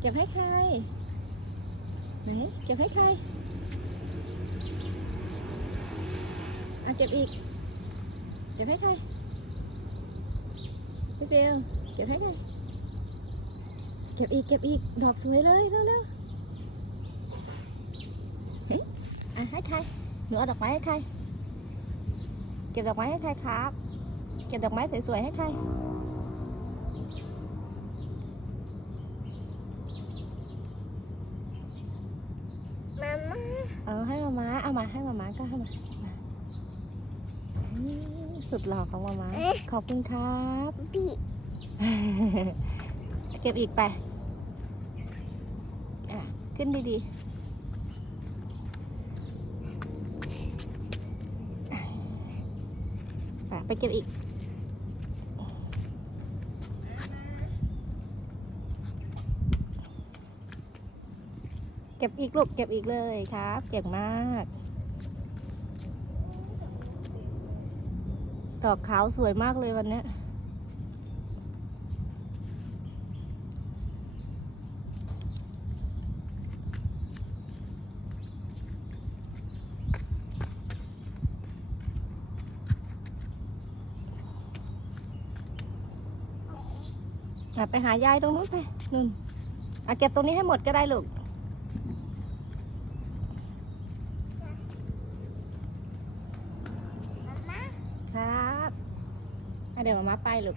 เก็บให้ใคร ไหน เก็บให้ใครอะเก็บอีก เก็บให้ใครพี่เซลเก็บให้ใคร เก็บอีก เก็บอีก ดอกสวยเลยเร็วๆเฮ้ยอะให้ใคร หนูเอาดอกไม้ให้ใคร เก็บดอกไม้ให้ใครครับ เก็บดอกไม้สวยๆให้ใคร มาม่า เอาให้มาม้าเอามาให้มาม้าก็ให้มามาอืมสุดหล่อของมาม้าขอบคุณครับบีเก็บอีกไปอะขึ้นดีๆอะอะไปเก็บอีก เก็บอีกลูกเก็บอีกเลยครับ เก่งมาก ดอกขาวสวยมากเลยวันนี้ไปหายายตรงนู้นไปนู่นอะเก็บตรงนี้ให้หมดก็ได้ลูก มาม่า ครับอะ เดี๋ยวมามาไปลูก